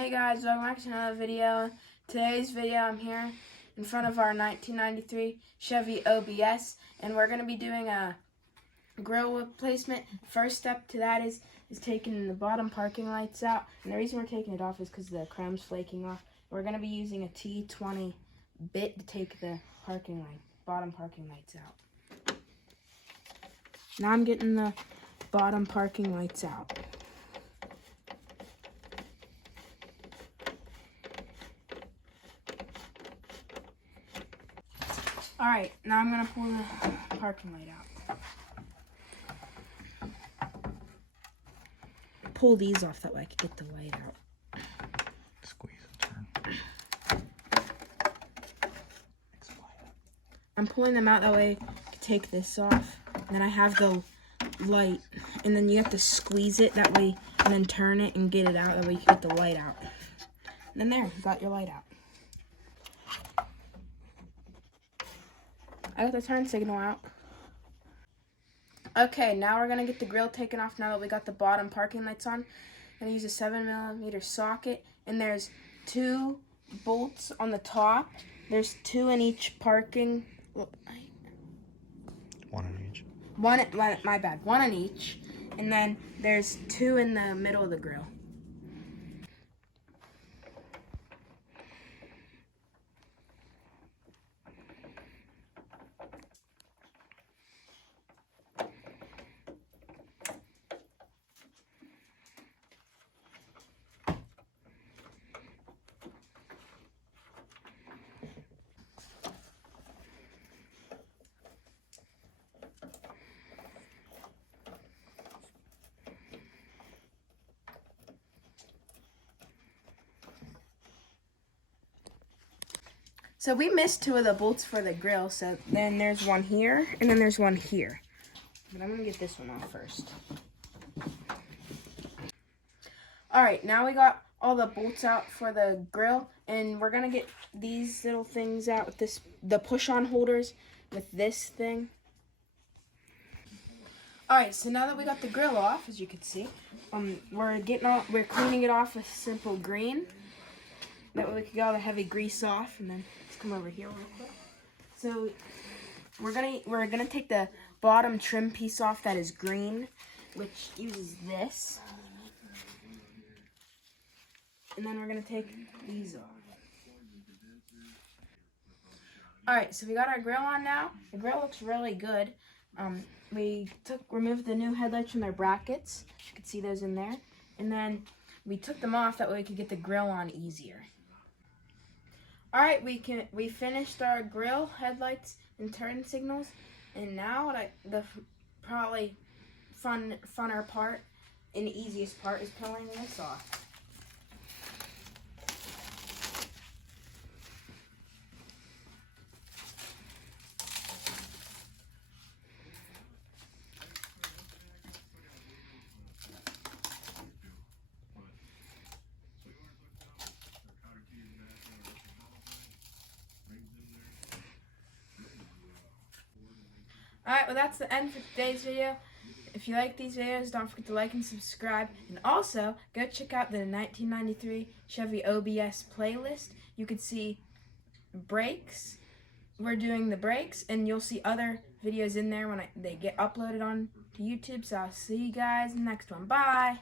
Hey guys, welcome back to another video. Today's video I'm here in front of our 1993 Chevy OBS and we're going to be doing a grill replacement. First step to that is taking the bottom parking lights out, and the reason we're taking it off is because the chrome's flaking off. We're going to be using a T20 bit to take the bottom parking lights out. Now I'm getting the bottom parking lights out. Alright, now I'm going to pull the parking light out. Pull these off, that way I can get the light out. Squeeze and turn. I'm pulling them out, that way I can take this off. And then I have the light. And then you have to squeeze it that way, and then turn it and get it out, that way you can get the light out. And then there, you got your light out. I got the turn signal out. Okay, now we're gonna get the grill taken off now that we got the bottom parking lights on. I'm gonna use a 7mm socket, and there's 2 bolts on the top. There's 2 in each parking. 1 in each. My bad. 1 in each, and then there's 2 in the middle of the grill. So we missed 2 of the bolts for the grill, so then there's 1 here, and then there's 1 here. But I'm going to get this one off first. Alright, now we got all the bolts out for the grill, and we're going to get these little things out with the push-on holders with this thing. Alright, so now that we got the grill off, as you can see, we're cleaning it off with simple green. That way we can get all the heavy grease off, and then let's come over here real quick. So we're gonna take the bottom trim piece off that is green, which uses this, and then we're gonna take these off. All right, so we got our grill on now. The grill looks really good. We removed the new headlights from their brackets. You can see those in there, and then we took them off that way we could get the grill on easier. All right, we finished our grill, headlights, and turn signals, and now the probably funner part and the easiest part is pulling this off. Alright, well that's the end for today's video. If you like these videos, don't forget to like and subscribe. And also, go check out the 1993 Chevy OBS playlist. You can see brakes. We're doing the brakes, and you'll see other videos in there when they get uploaded on to YouTube. So I'll see you guys in the next one. Bye!